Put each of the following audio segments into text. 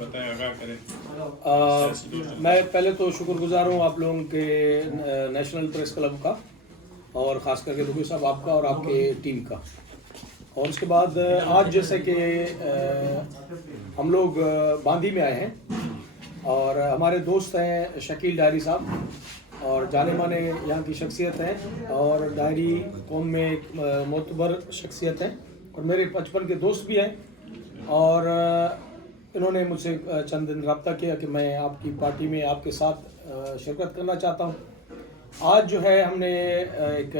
بتائیں، آگاہ کریں. میں پہلے تو شکر گزار ہوں آپ لوگوں کے نیشنل پریس کلب کا، اور خاص کر کے رفیع صاحب آپ کا اور آپ کے ٹیم کا. اور اس کے بعد آج جیسے کہ ہم لوگ باندی میں آئے ہیں اور ہمارے دوست ہیں شکیل ڈائری صاحب، اور جانے مانے یہاں کی شخصیت ہیں اور ڈائری قوم میں ایک معتبر شخصیت ہیں اور میرے بچپن کے دوست بھی ہیں. اور انہوں نے مجھ سے چند دن رابطہ کیا کہ میں آپ کی پارٹی میں آپ کے ساتھ شرکت کرنا چاہتا ہوں. آج جو ہے ہم نے ایک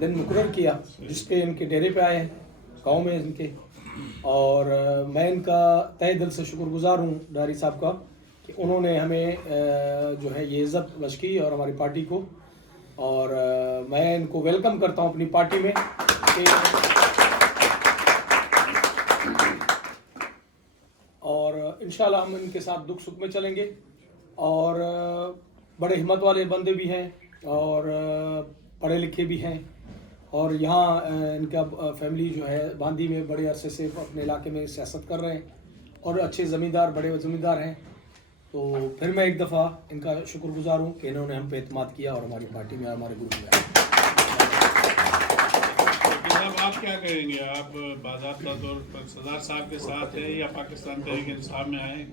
دن مقرر کیا جس پہ ان کے ڈیرے پہ آئے ہیں، گاؤں میں ان کے، اور میں ان کا تہہ دل سے شکر گزار ہوں ڈاری صاحب کا کہ انہوں نے ہمیں جو ہے یہ عزت بخشی اور ہماری پارٹی کو. اور میں ان کو ویلکم کرتا ہوں اپنی پارٹی میں کہ اور انشاءاللہ ہم ان کے ساتھ دکھ سکھ میں چلیں گے. اور بڑے ہمت والے بندے بھی ہیں اور پڑھے لکھے بھی ہیں، اور یہاں ان کا فیملی جو ہے باندی میں بڑے عرصے سے اپنے علاقے میں سیاست کر رہے ہیں اور اچھے زمیندار، بڑے زمیندار ہیں. تو پھر میں ایک دفعہ ان کا شکر گزار ہوں کہ انہوں نے ہم پہ اعتماد کیا اور ہماری پارٹی میں ہمارے گروپ میں آئے. آپ کیا کہیں گے؟ آپ باضابطہ طور پر سردار صاحب کے ساتھ ہیں یا پاکستان تحریک انصاف میں آئے؟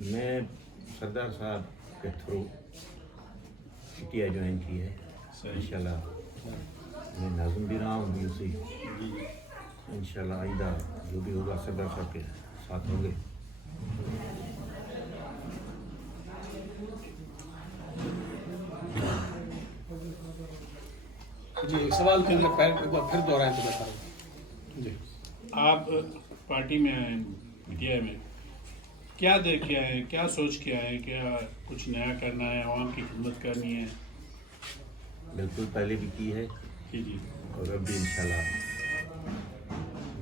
میں سردار صاحب کے تھرو پی جوائن کی ہے. انشاءاللہ میں ناظم بھی رہا ہوں اسی. انشاءاللہ آئندہ جو بھی ہوگا سردار صاحب کے ساتھ ہوں گے. جی سوال پھر دوہرائیں تو بتا رہا. جی آپ پارٹی میں آئے، پی میں کیا دیکھ کے آئے، کیا سوچ کے آئے؟ کیا کچھ نیا کرنا ہے، عوام کی خدمت کرنی ہے؟ بالکل پہلے بھی کی ہے جی اور اب بھی انشاءاللہ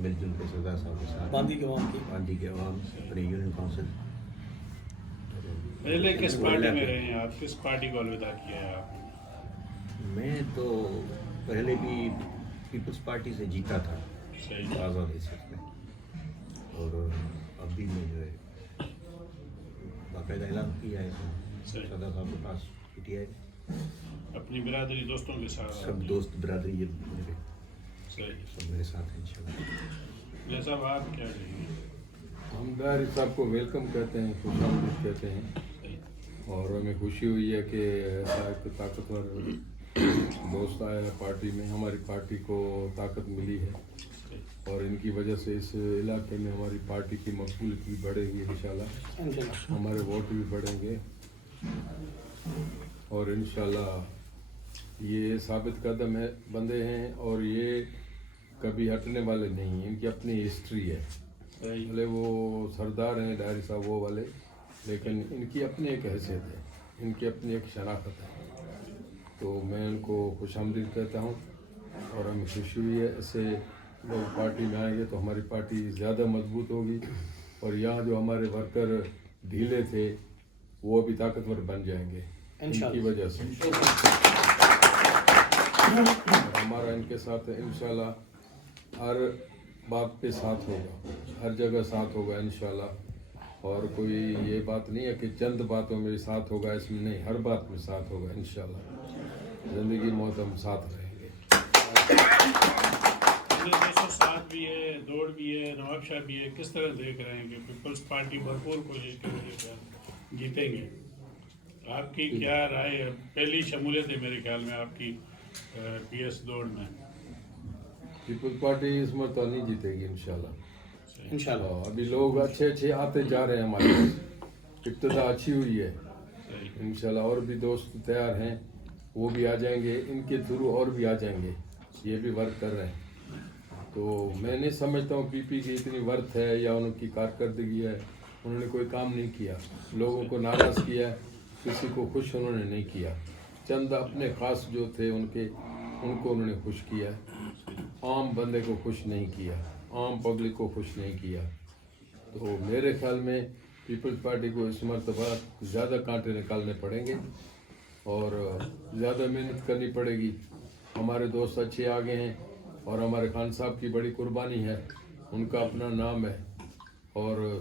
مل جل کے سردار صاحب کے ساتھ باندی کے عوام کی باندی کے عوام اپنے یونین کونسل. پہلے کس پارٹی میں رہے ہیں آپ؟ کس پارٹی کو الوداع کیا ہے آپ؟ میں تو پہلے بھی پیپلز پارٹی سے جیتا تھا آزاد حیثیت میں، اور اب بھی میں جو ہے باقاعدہ اعلان کیا ہے سردار صاحب کے پاس پی ٹی آئی اپنی برادری دوستوں کے ساتھ؟ سب دوست برادری یہ میرے صحیح. سب میرے ساتھ ہیں انشاءاللہ. جیسا آپ کیا کہیں گے؟ ہم ڈائری صاحب کو ویلکم کہتے ہیں، خوش آمدید کہتے ہیں، اور ہمیں خوشی ہوئی ہے کہ ایسا ایک طاقتور دوست آیا ہے پارٹی میں. ہماری پارٹی کو طاقت ملی ہے اور ان کی وجہ سے اس علاقے میں ہماری پارٹی کی مقبولیت بھی بڑھے گی انشاءاللہ. ہمارے ووٹ بھی بڑھیں گے اور انشاءاللہ یہ ثابت قدم ہے بندے ہیں اور یہ کبھی ہٹنے والے نہیں ہیں. ان کی اپنی ہسٹری ہے، بھلے وہ سردار ہیں ڈائری صاحب وہ والے، لیکن ان کی اپنی ایک حیثیت ہے، ان کی اپنی ایک شناخت ہے. تو میں ان کو خوش آمدید کہتا ہوں اور ہمیں خوشی ہوئی ہے. ایسے لوگ پارٹی میں آئیں گے تو ہماری پارٹی زیادہ مضبوط ہوگی اور یہاں جو ہمارے ورکر ڈھیلے تھے وہ بھی طاقتور بن جائیں گے ان کی وجہ سے. ہمارا ان کے ساتھ انشاءاللہ ہر بات پہ ساتھ ہوگا، ہر جگہ ساتھ ہوگا انشاءاللہ. اور کوئی یہ بات نہیں ہے کہ چند باتوں میں ساتھ ہوگا، اس میں نہیں، ہر بات میں ساتھ ہوگا انشاءاللہ. زندگی موت ہم ساتھ رہیں گے. 207 بھی ہے، دوڑ بھی ہے، نواب شاہ بھی ہے. کس طرح دیکھ رہے ہیں کہ پیپلز پارٹی بھرپور کوشش کی وجہ سے جیتیں گے؟ آپ کی کیا رائے ہے؟ پہلی شمولیت ہے میرے خیال میں آپ کی پی ایس دوڑ میں. پیپلز پارٹی اس مرتبہ نہیں جیتے گی انشاءاللہ. ابھی لوگ اچھے آتے جا رہے ہیں، ہمارے پاس ابتدا اچھی ہوئی ہے انشاءاللہ. اور بھی دوست تیار ہیں، وہ بھی آ جائیں گے، ان کے تھرو اور بھی آ جائیں گے. یہ بھی ورک کر رہے ہیں. تو میں نہیں سمجھتا ہوں پی پی کی اتنی ورتھ ہے یا ان کی کارکردگی ہے. انہوں نے کوئی کام نہیں کیا، لوگوں کو ناراض کیا، کسی کو خوش انہوں نے نہیں کیا. چند اپنے خاص جو تھے ان کو انہوں نے خوش کیا، عام بندے کو خوش نہیں کیا، عام پبلک کو خوش نہیں کیا. تو میرے خیال میں پیپلز پارٹی کو اس مرتبہ زیادہ کانٹے نکالنے پڑیں گے اور زیادہ محنت کرنی پڑے گی. ہمارے دوست اچھے آگے ہیں اور ہمارے خان صاحب کی بڑی قربانی ہے، ان کا اپنا نام ہے اور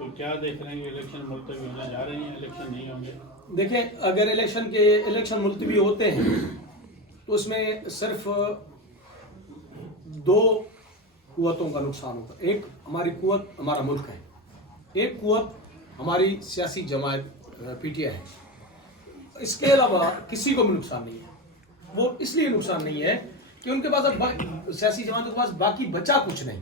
تو کیا دیکھ رہے ہیں کہ الیکشن ملتوی ہونے جا رہے ہیں، الیکشن نہیں ہوں گے؟ دیکھیں اگر الیکشن ملتوی ہوتے ہیں تو اس میں صرف دو قوتوں کا نقصان ہوگا. ایک ہماری قوت ہمارا ملک ہے، ایک قوت ہماری سیاسی جماعت پی ٹی آئی ہے. اس کے علاوہ کسی کو بھی نقصان نہیں ہے. وہ اس لیے نقصان نہیں ہے کہ ان کے پاس اب سیاسی جماعتوں کے پاس باقی بچا کچھ نہیں.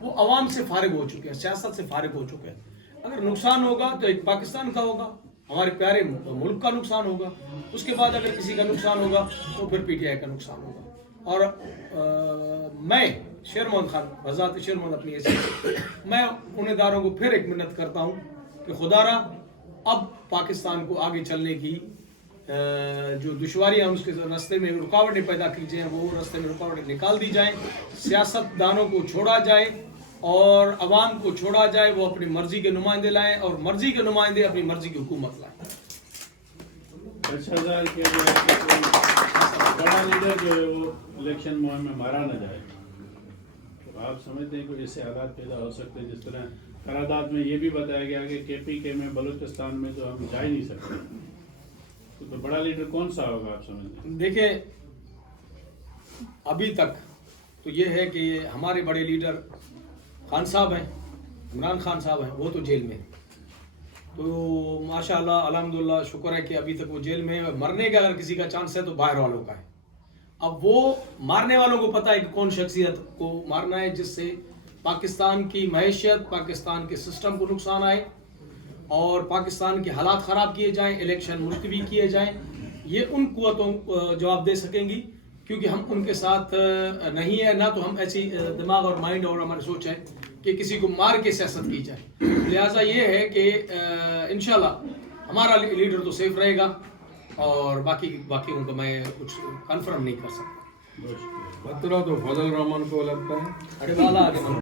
وہ عوام سے فارغ ہو چکے ہیں، سیاست سے فارغ ہو چکے ہیں. اگر نقصان ہوگا تو ایک پاکستان کا ہوگا، ہمارے پیارے ملک کا نقصان ہوگا. اس کے بعد اگر کسی کا نقصان ہوگا تو پھر پی ٹی آئی کا نقصان ہوگا. اور میں شیر محمد خان بذات شیر محمد اپنی حیثیت میں ان اداروں کو پھر ایک منت کرتا ہوں کہ خدا را اب پاکستان کو آگے چلنے کی جو دشواریاں اس کے راستے میں رکاوٹیں پیدا کی جائیں وہ راستے میں رکاوٹیں نکال دی جائیں. سیاست دانوں کو چھوڑا جائے اور عوام کو چھوڑا جائے، وہ اپنی مرضی کے نمائندے لائیں اور مرضی کے نمائندے اپنی مرضی کی حکومت لائیں. اچھا سر کہ بڑا لیڈر جو ہے وہ الیکشن مہم میں مارا نہ جائے، تو آپ سمجھتے ہیں کہ ایسے حالات پیدا ہو سکتے ہیں؟ جس طرح قرارداد میں یہ بھی بتایا گیا کہ کے پی کے میں بلوچستان میں تو ہم جا ہی نہیں سکتے، تو بڑا لیڈر کون سا ہوگا آپ سمجھتے ہیں؟ دیکھیں ابھی تک تو یہ ہے کہ ہمارے بڑے لیڈر خان صاحب ہیں، عمران خان صاحب ہیں، وہ تو جیل میں ہیں. تو ماشاءاللہ الحمدللہ شکر ہے کہ ابھی تک وہ جیل میں ہے. مرنے کا اگر کسی کا چانس ہے تو باہر والوں کا ہے. اب وہ مارنے والوں کو پتہ ہے کہ کون شخصیت کو مارنا ہے جس سے پاکستان کی معیشت، پاکستان کے سسٹم کو نقصان آئے اور پاکستان کے حالات خراب کیے جائیں، الیکشن ملتوی کیے جائیں. یہ ان قوتوں جواب دے سکیں گی کیونکہ ہم ان کے ساتھ نہیں ہے، نہ تو ہم ایسی دماغ اور مائنڈ اور ہماری سوچ ہے کہ کسی کو مار کے سیاست کی جائے. لہٰذا یہ ہے کہ انشاءاللہ ہمارا لیڈر تو سیف رہے گا اور باقیوں کو میں کچھ کنفرم نہیں کر سکتا. خطرہ تو فضل الرحمان کو لگتا ہے. اڑے والا آگے